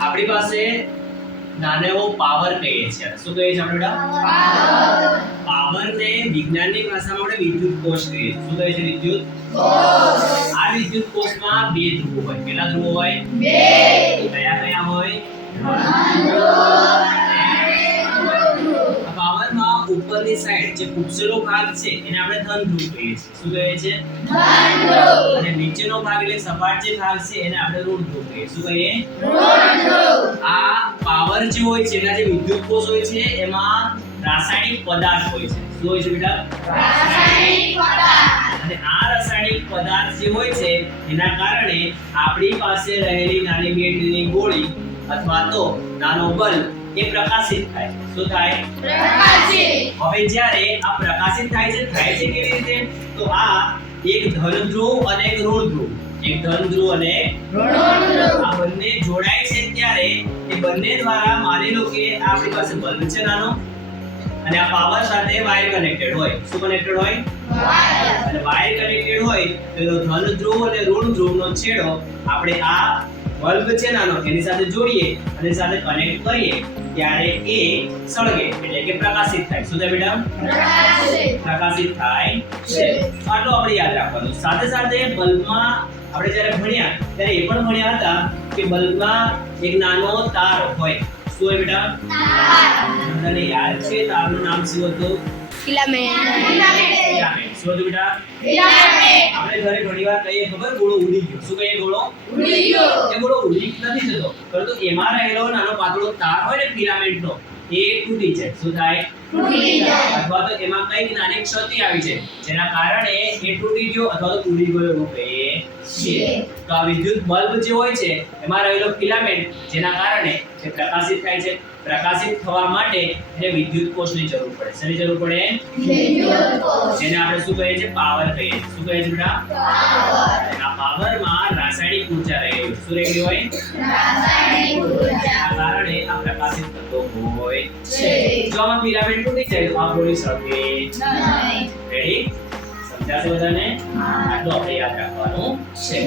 આપણી પાસે નાનો પાવર કહીએ છીએ શું કહીએ છીએ આપણે બેટા? પાવરને વિજ્ઞાનની ભાષામાં આપણે વિદ્યુત કોષ કહીએ છીએ. શું કહે છે વિદ્યુત? આ વિદ્યુત કોષમાં બે ધ્રુવો હોય. કેટલા ધ્રુવો હોય? કયા કયા હોય? ઉપરની સાઈડ જે ઉપસેલો ભાગ છે એને આપણે ધન ધ્રુવ કહીએ છીએ. શું કહીએ છીએ? અને નીચેનો ભાગ એટલે સપાટ જે ભાગ છે એને આપણે ઋણ ધ્રુવ કહીએ શું કહીએ? આ પાવર જે હોય છે એના જે વિદ્યુત કોષ હોય છે એમાં રાસાયણિક પદાર્થ હોય છે. શું હોય છે બેટા? અને આ રાસાયણિક પદાર્થ જે હોય છે એના કારણે આપણી પાસે રહેલી નાની બેટરીની ગોળી અથવા તો નાનો બલ્બ એ પ્રકાશિત થાય. શું થાય? હવે જ્યારે આ પ્રકાશિત થાય છે થાય છે કેવી રીતે? તો આ એક ધન ધ્રુવ અને એક ઋણ ધ્રુવ એક ધન ધ્રુવ અને આ બંને જોડાય છે ત્યારે એ બંને દ્વારા માની લો કે આપણી પાસે બલ્બ છે નાનો અને આ પાવર સાથે વાયર કનેક્ટેડ હોય. શું કનેક્ટેડ હોય? અને વાયર કનેક્ટેડ હોય તો એનો ધન ધ્રુવ અને ઋણ ધ્રુવનો છેડો આપણે આ બલ્બ છે નાનો એની સાથે જોડીએ અને સાથે કનેક્ટ કરીએ ત્યારે એ સળગે એટલે કે પ્રકાશિત થાય. શું થાય બેટા? પ્રકાશિત. થાય છે. આટલું આપણે યાદ રાખવાનું. સાથે સાથે બલ્બમાં આપણે જ્યારે ભણ્યા ત્યારે એ પણ ભણ્યા હતા કે બલ્બમાં એક નાનો તાર હોય. શું હોય બેટા. તને યાદ છે તારનું નામ શું હતું? ફિલામેન્ટ. શું હતું બેટા? આપણે ઘરે ઘણીવાર કહીએ ખબર ગોળો ઉડી ગયો. શું કહીએ ગોળો? એ ગોળો ઉડી નથી જતો. પરંતુ એમાં રહેલો નાનો પાતળો તાર હોય ને ફિલામેન્ટનો એ તૂટી જાય. શું થાય? અથવા તો એમાં કંઈક નાની ક્ષતિ આવી છે જેના કારણે એ તૂટી ગયો અથવા તો ઉડી ગયો એવું કહીએ છીએ તો આ વિદ્યુત બલ્બ જે હોય છે એમાં રહેલો ફિલામેન્ટ જેના કારણે જે પ્રકાશિત થાય છે. પ્રકાશિત થવા માટે એને વિદ્યુત કોષની જરૂર પડે. શેની જરૂર પડે? જેને આપણે શું કહીએ છીએ? પાવર કહીએ શું કહીએ છીએ બેટા? આ પાવરમાં રાસાયણિક ઊર્જા રહેલી હોય. શું રહેલી હોય? આ કારણે આ પ્રકાશિત થતો હોય છે. જો આ ફિલામેન્ટ તૂટી જાય તો આ બોલી શકે. નહીં. રેડી સમજાશે બધાને આટલું આપણે યાદ રાખવાનું છે.